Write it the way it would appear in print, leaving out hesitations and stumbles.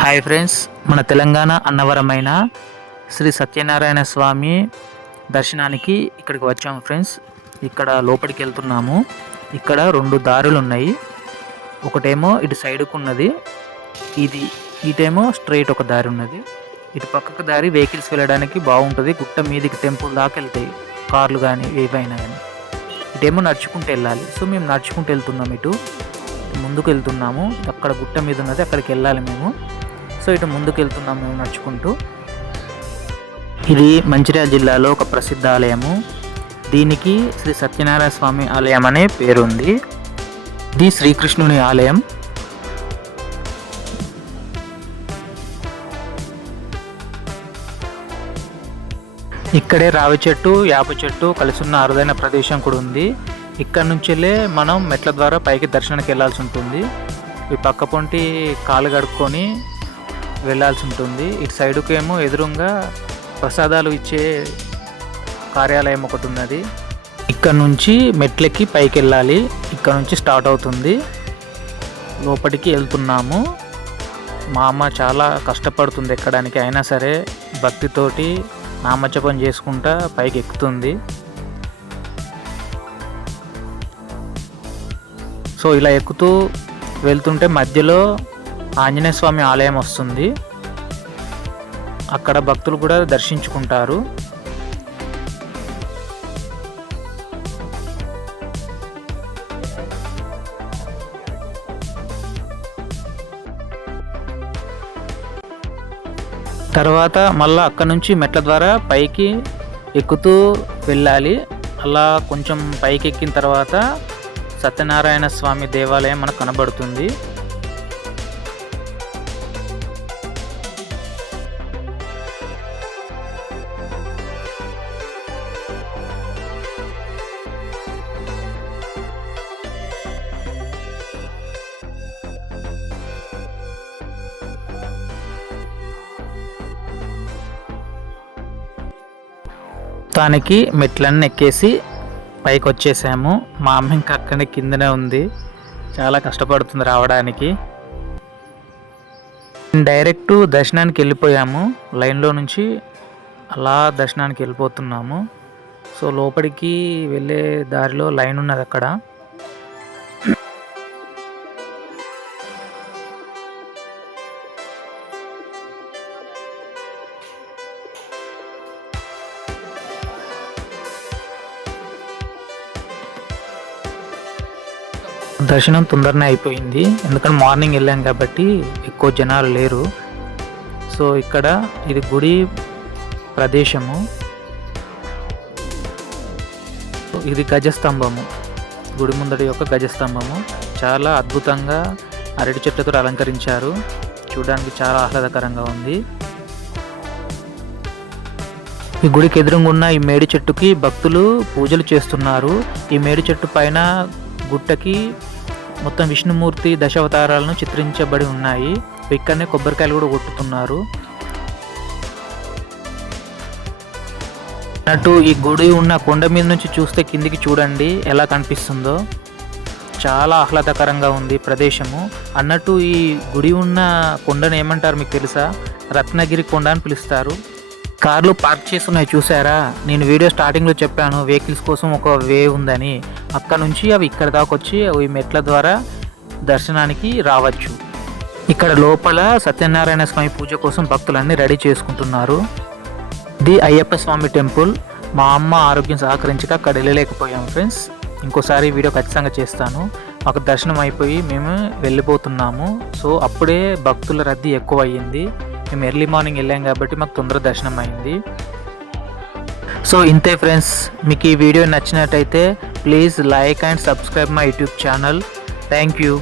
Hi friends, మన తెలంగాణ అన్నవరమైన శ్రీ సత్యనారాయణ స్వామి దర్శనానికి ఇక్కడికి వచ్చాము ఫ్రెండ్స్. ఇక్కడ లోపలికి వెళ్తున్నాము. ఇక్కడ రెండు దారులు ఉన్నాయి. ఒకటేమో ఇటు సైడ్కు ఉన్నది, ఇటేమో స్ట్రైట్ ఒక దారి ఉన్నది. ఇటు పక్కకు దారి వెహికల్స్ వెళ్ళడానికి బాగుంటుంది. గుట్ట మీదికి టెంపుల్ దాకా వెళ్తాయి కార్లు కానీ ఏవైనా కానీ. ఇటేమో నడుచుకుంటూ వెళ్ళాలి. సో మేము నడుచుకుంటూ వెళ్తున్నాం. ఇటు ముందుకు వెళ్తున్నాము. అక్కడ గుట్ట మీద ఉన్నది, అక్కడికి వెళ్ళాలి మేము. సో ఇటు ముందుకు వెళ్తున్నాము మేము నడుచుకుంటూ. ఇది మంచిర్యాల జిల్లాలో ఒక ప్రసిద్ధ ఆలయము. దీనికి శ్రీ సత్యనారాయణ స్వామి ఆలయం అనే పేరుంది. ఇది శ్రీకృష్ణుని ఆలయం. ఇక్కడే రావి చెట్టు, యాప చెట్టు కలిసి ఉన్న అరుదైన ప్రదేశం కూడా ఉంది. ఇక్కడ నుంచెల్లే మనం మెట్ల ద్వారా పైకి దర్శనానికి వెళ్ళాల్సి ఉంటుంది. ఈ పక్క పొంటి కాలు కడుక్కొని వెళ్ళాల్సి ఉంటుంది. ఇటు సైడుకి ఏమో ఎదురుగా ప్రసాదాలు ఇచ్చే కార్యాలయం ఒకటి ఉన్నది. ఇక్కడ నుంచి మెట్లెక్కి పైకి వెళ్ళాలి. ఇక్కడ నుంచి స్టార్ట్ అవుతుంది. లోపలికి వెళ్తున్నాము. మా అమ్మ చాలా కష్టపడుతుంది ఎక్కడానికి, అయినా సరే భక్తితోటి నామజపం చేసుకుంటా పైకి ఎక్కుతుంది. సో ఇలా ఎక్కుతూ వెళ్తుంటే మధ్యలో ఆంజనేయ స్వామి ఆలయం వస్తుంది. అక్కడ భక్తులు కూడా దర్శించుకుంటారు. తర్వాత మళ్ళీ అక్కడ నుంచి మెట్ల ద్వారా పైకి ఎక్కుతూ వెళ్ళాలి. అలా కొంచెం పైకి ఎక్కిన తర్వాత సత్యనారాయణ స్వామి దేవాలయం మనకు కనబడుతుంది. మొత్తానికి మెట్లన్నీ ఎక్కేసి పైకి వచ్చేసాము. మా అమ్మ ఇంకా అక్కడే కిందనే ఉంది, చాలా కష్టపడుతుంది రావడానికి. డైరెక్ట్ దర్శనానికి వెళ్ళిపోయాము. లైన్లో నుంచి అలా దర్శనానికి వెళ్ళిపోతున్నాము. సో లోపలికి వెళ్ళే దారిలో లైన్ ఉన్నది. అక్కడ దర్శనం తొందరనే అయిపోయింది, ఎందుకంటే మార్నింగ్ వెళ్ళాం కాబట్టి ఎక్కువ జనాలు లేరు. సో ఇక్కడ ఇది గుడి ప్రదేశము. ఇది గజస్తంభము, గుడి ముందడి యొక్క గజస్తంభము. చాలా అద్భుతంగా అరటి చెట్లతో అలంకరించారు. చూడడానికి చాలా ఆహ్లాదకరంగా ఉంది. ఈ గుడికి ఎదురుగా ఉన్న ఈ మేడి చెట్టుకి భక్తులు పూజలు చేస్తున్నారు. ఈ మేడి చెట్టు పైన గుట్టకి మొత్తం విష్ణుమూర్తి దశావతారాలను చిత్రించబడి ఉన్నాయి. ఇక్కడనే కొబ్బరికాయలు కూడా కొట్టుతున్నారు. అన్నట్టు ఈ గుడి ఉన్న కొండ మీద నుంచి చూస్తే కిందికి చూడండి ఎలా కనిపిస్తుందో. చాలా ఆహ్లాదకరంగా ఉంది ప్రదేశము. అన్నట్టు ఈ గుడి ఉన్న కొండను ఏమంటారు మీకు తెలుసా? రత్నగిరి కొండ అని పిలుస్తారు. కార్లు పార్క్ చేస్తున్నాయి చూసారా? నేను వీడియో స్టార్టింగ్లో చెప్పాను వెహికల్స్ కోసం ఒక వే ఉందని. అక్కడ నుంచి అవి ఇక్కడ దాకా వచ్చి అవి మెట్ల ద్వారా దర్శనానికి రావచ్చు. ఇక్కడ లోపల సత్యనారాయణ స్వామి పూజ కోసం భక్తులన్నీ రెడీ చేసుకుంటున్నారు. ఇది అయ్యప్ప స్వామి టెంపుల్. మా అమ్మ ఆరోగ్యం సహకరించక అక్కడ వెళ్ళలేకపోయాము ఫ్రెండ్స్. ఇంకోసారి వీడియో ఖచ్చితంగా చేస్తాను. మాకు దర్శనం అయిపోయి మేము వెళ్ళిపోతున్నాము. సో అప్పుడే భక్తుల రద్దీ ఎక్కువ అయ్యింది. మేము ఎర్లీ మార్నింగ్ వెళ్ళాం కాబట్టి మాకు తొందర దర్శనం అయింది. సో ఇంతే ఫ్రెండ్స్, మీకు ఈ వీడియో నచ్చినట్టయితే please like and subscribe my YouTube channel. Thank you.